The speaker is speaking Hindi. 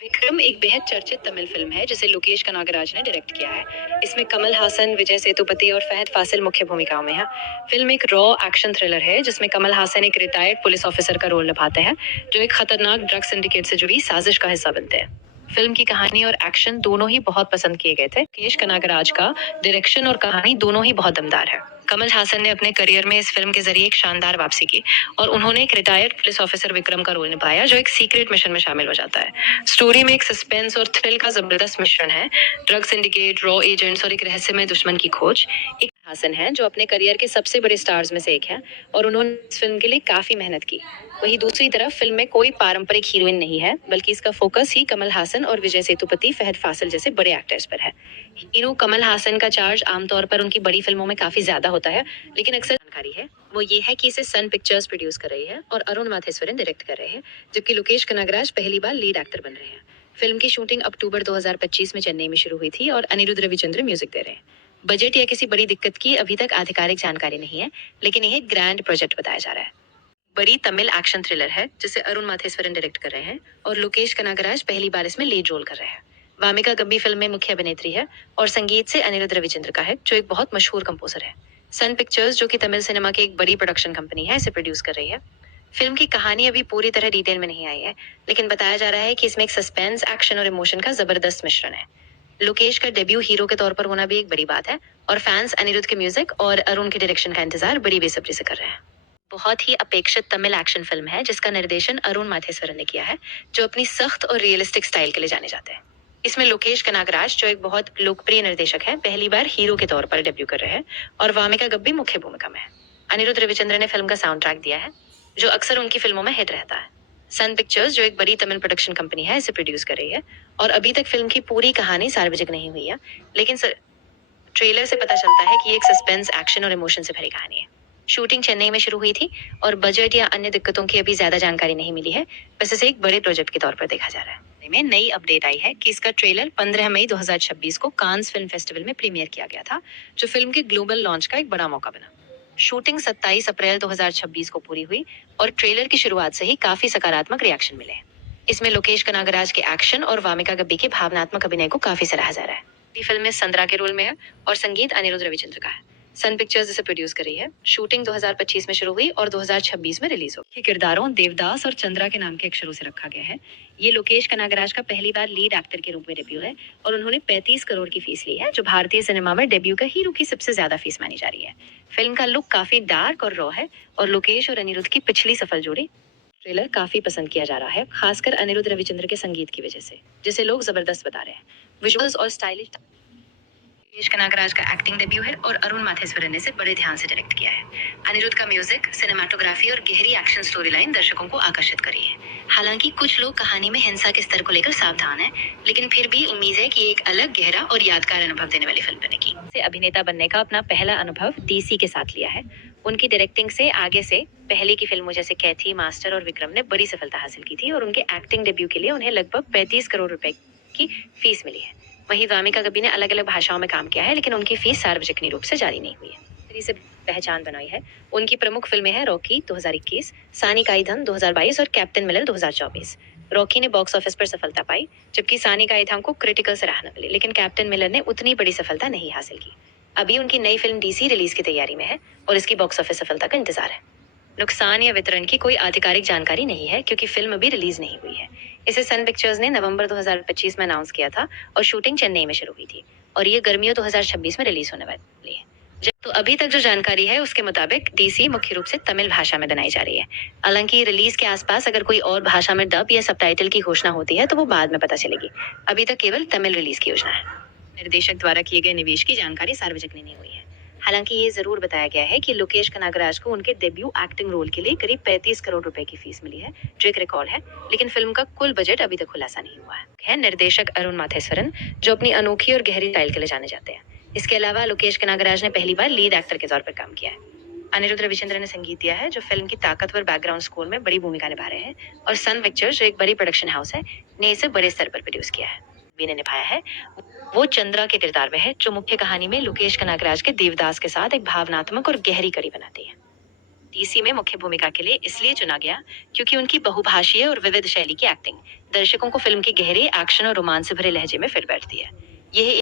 विक्रम एक बेहद चर्चित तमिल फिल्म है जिसे लोकेश कनागराज ने डायरेक्ट किया है। इसमें कमल हासन, विजय सेतुपति और फहद फासिल मुख्य भूमिकाओं में है। फिल्म एक रॉ एक्शन थ्रिलर है जिसमें कमल हासन एक रिटायर्ड पुलिस ऑफिसर का रोल निभाते हैं जो एक खतरनाक ड्रग सिंडिकेट से जुड़ी साजिश का हिस्सा बनते हैं। फिल्म की कहानी और एक्शन दोनों ही बहुत पसंद किए गए थे। लोकेश कनागराज का डायरेक्शन और कहानी दोनों ही बहुत दमदार है। कमल हासन ने अपने करियर में इस फिल्म के जरिए एक शानदार वापसी की और उन्होंने एक रिटायर्ड पुलिस ऑफिसर विक्रम का रोल निभाया जो एक सीक्रेट मिशन में शामिल हो जाता है। स्टोरी में एक सस्पेंस और थ्रिल का जबरदस्त मिश्रण है। ड्रग सिंडिकेट, रॉ एजेंट्स और एक रहस्यमय दुश्मन की खोज। एक हासन है जो अपने करियर के सबसे बड़े स्टार्स में से एक है और उन्होंने इस फिल्म के लिए काफी मेहनत की। वहीं दूसरी तरफ फिल्म में कोई पारंपरिक हीरोइन नहीं है, बल्कि इसका फोकस ही कमल हासन और विजय सेतुपति, फहद फासिल जैसे बड़े एक्टर्स पर है। हीरो कमल हासन का चार्ज आमतौर पर उनकी बड़ी फिल्मों में काफी ज्यादा होता है, लेकिन अक्सर जानकारी है वो ये है कि इसे सन पिक्चर्स प्रोड्यूस कर रही है और अरुण माथेश्वरन डायरेक्ट कर रहे हैं, जबकि लोकेश कनागराज पहली बार लीड एक्टर बन रहे हैं। फिल्म की शूटिंग अक्टूबर 2025 में चेन्नई में शुरू हुई थी और अनिरुद्ध रविचंद्र म्यूजिक दे रहे हैं। बजट या किसी बड़ी दिक्कत की अभी तक आधिकारिक जानकारी नहीं है, लेकिन यह एक ग्रैंड प्रोजेक्ट बताया जा रहा है। बड़ी तमिल एक्शन थ्रिलर है जिसे अरुण माथेश्वरन डायरेक्ट कर रहे हैं और लोकेश कनागराज पहली बार इसमें लीड रोल कर रहे हैं। वामिका गब्बी फिल्म में मुख्य अभिनेत्री है और संगीत से अनिरुद्ध रविचंद्र का है जो एक बहुत मशहूर कंपोजर है। सन पिक्चर्स, जो कि तमिल सिनेमा की एक बड़ी प्रोडक्शन कंपनी है, इसे प्रोड्यूस कर रही है। फिल्म की कहानी अभी पूरी तरह डिटेल में नहीं आई है, लेकिन बताया जा रहा है कि इसमें एक सस्पेंस, एक्शन और इमोशन का जबरदस्त मिश्रण है। लोकेश का डेब्यू हीरो के तौर पर होना भी एक बड़ी बात है और फैंस अनिरुद्ध के म्यूजिक और अरुण के डायरेक्शन का इंतजार बड़ी बेसब्री से कर रहे हैं। बहुत ही अपेक्षित तमिल एक्शन फिल्म है जिसका निर्देशन अरुण माथेश्वरन ने किया है, जो अपनी सख्त और रियलिस्टिक स्टाइल के लिए जाने जाते हैं। इसमें लोकेश कनागराज, जो एक बहुत लोकप्रिय निर्देशक हैं, पहली बार हीरो के तौर पर डेब्यू कर रहे हैं और वामिका गब्बी मुख्य भूमिका में है। अनिरुद्ध रविचंद्र ने फिल्म का साउंड ट्रैक दिया है, जो अक्सर उनकी फिल्मों में हिट रहता है। सन पिक्चर्स, जो एक बड़ी तमिल प्रोडक्शन कंपनी है, इसे प्रोड्यूस कर रही है और अभी तक फिल्म की पूरी कहानी सार्वजनिक नहीं हुई है, लेकिन ट्रेलर से पता चलता है कि ये एक सस्पेंस, एक्शन और इमोशन से भरी कहानी है। शूटिंग चेन्नई में शुरू हुई थी और बजट या अन्य दिक्कतों की अभी ज्यादा जानकारी नहीं मिली है, बस इसे एक बड़े प्रोजेक्ट के तौर पर देखा जा रहा है। में नई अपडेट आई है कि इसका ट्रेलर 15 मई 2026 को कांस फिल्म फेस्टिवल में प्रीमियर किया गया था, जो फिल्म के ग्लोबल लॉन्च का एक बड़ा मौका बना। शूटिंग 27 अप्रैल 2026 को पूरी हुई और ट्रेलर की शुरुआत से ही काफी सकारात्मक रिएक्शन मिले। इसमें लोकेश कनागराज के एक्शन और वामिका गब्बी के भावनात्मक अभिनय को काफी सराहा जा रहा है। ये फिल्म में संद्रा के रोल में है और संगीत अनिरुद्ध रविचंद्र का है। सन पिक्चर्स इसे प्रोड्यूस कर रही है। शूटिंग 2025 में शुरू हुई और 2026 में रिलीज हो। ये किरदारों देवदास और चंद्रा के नाम के अक्षरों से रखा गया है। ये लोकेश कनागराज का पहली बार लीड एक्टर के रूप में डेब्यू है और उन्होंने 35 करोड़ की फीस ली है, जो भारतीय सिनेमा में डेब्यू का हीरो की सबसे ज्यादा फीस मानी जा रही है। फिल्म का लुक काफी डार्क और रॉ है और लोकेश और अनिरुद्ध की पिछली सफल जोड़ी ट्रेलर काफी पसंद किया जा रहा है, खासकर अनिरुद्ध रविचंद्र के संगीत की वजह से, जिसे लोग जबरदस्त बता रहे हैं। विजुअल्स और स्टाइलिश लोकेश कनागराज का एक्टिंग डेब्यू है और अरुण माथेश्वरन ने इसे बड़े ध्यान से डायरेक्ट किया है। अनिरुद्ध का म्यूजिक, सिनेमाटोग्राफी और गहरी एक्शन स्टोरी लाइन दर्शकों को आकर्षित करी है। हालांकि कुछ लोग कहानी में हिंसा के स्तर को लेकर सावधान हैं, लेकिन फिर भी उम्मीद है कि एक अलग, गहरा और यादगार अनुभव देने वाली फिल्म बनेगी। से अभिनेता बनने का अपना पहला अनुभव डीसी के साथ लिया है। उनकी डायरेक्टिंग से आगे से पहले की फिल्मों जैसे कैथी, मास्टर और विक्रम ने बड़ी सफलता हासिल की थी और उनके एक्टिंग डेब्यू के लिए उन्हें लगभग 35 करोड़ रुपए की फीस मिली है। वहीं वामिका गब्बी ने अलग अलग भाषाओं में काम किया है, लेकिन उनकी फीस सार्वजनिक रूप से जारी नहीं हुई है। से पहचान बनाई है। उनकी प्रमुख फिल्में हैं रॉकी 2021, सानी का ईंधन 2022 और कैप्टन मिलर 2024। रॉकी ने बॉक्स ऑफिस पर सफलता पाई, जबकि सानी का ईंधन को क्रिटिकल सराहना मिली, लेकिन कैप्टन मिलर ने उतनी बड़ी सफलता नहीं हासिल की। अभी उनकी नई फिल्म डीसी रिलीज की तैयारी में है और इसकी बॉक्स ऑफिस सफलता का इंतजार है। नुकसान या वितरण की कोई आधिकारिक जानकारी नहीं है क्योंकि फिल्म अभी रिलीज नहीं हुई है। इसे सन पिक्चर्स ने नवंबर 2025 में अनाउंस किया था और शूटिंग चेन्नई में शुरू हुई थी और ये गर्मियों 2026 में रिलीज होने वाली है। तो अभी तक जो जानकारी है उसके मुताबिक डीसी मुख्य रूप से तमिल भाषा में बनाई जा रही है। हालांकि रिलीज के आसपास अगर कोई और भाषा में डब या सबटाइटल की घोषणा होती है तो वो बाद में पता चलेगी। अभी तक केवल तमिल रिलीज की योजना है। निर्देशक द्वारा किए गए निवेश की जानकारी सार्वजनिक नहीं हुई है। हालांकि ये जरूर बताया गया है कि लोकेश कनागराज को उनके डेब्यू एक्टिंग रोल के लिए करीब 35 करोड़ रुपए की फीस मिली है, जो एक रिकॉर्ड है, लेकिन फिल्म का कुल बजट अभी तक खुलासा नहीं हुआ है। निर्देशक अरुण माथेश्वरन, जो अपनी अनोखी और गहरी स्टाइल के लिए जाने जाते हैं। इसके अलावा लोकेश कनागराज ने पहली बार लीड एक्टर के तौर पर काम किया है। अनिरुद्ध रविचंद्र ने संगीत दिया है, जो फिल्म की ताकतवर बैकग्राउंड स्कोर में बड़ी भूमिका निभा रहे हैं, और सन पिक्चर्स, जो एक बड़ी प्रोडक्शन हाउस है, ने इसे बड़े स्तर पर प्रोड्यूस किया है। ने निभाया है वो चंद्रा के किरदार में है, जो मुख्य कहानी में लोकेश कनागराज के देवदास के साथ एक भावनात्मक और गहरी कड़ी बनाती है। डीसी में मुख्य भूमिका के लिए इसलिए चुना गया क्योंकि उनकी बहुभाषीय और विविध शैली की एक्टिंग दर्शकों को फिल्म के गहरे एक्शन और रोमांस से भरे लहजे में फिर बैठती है। यह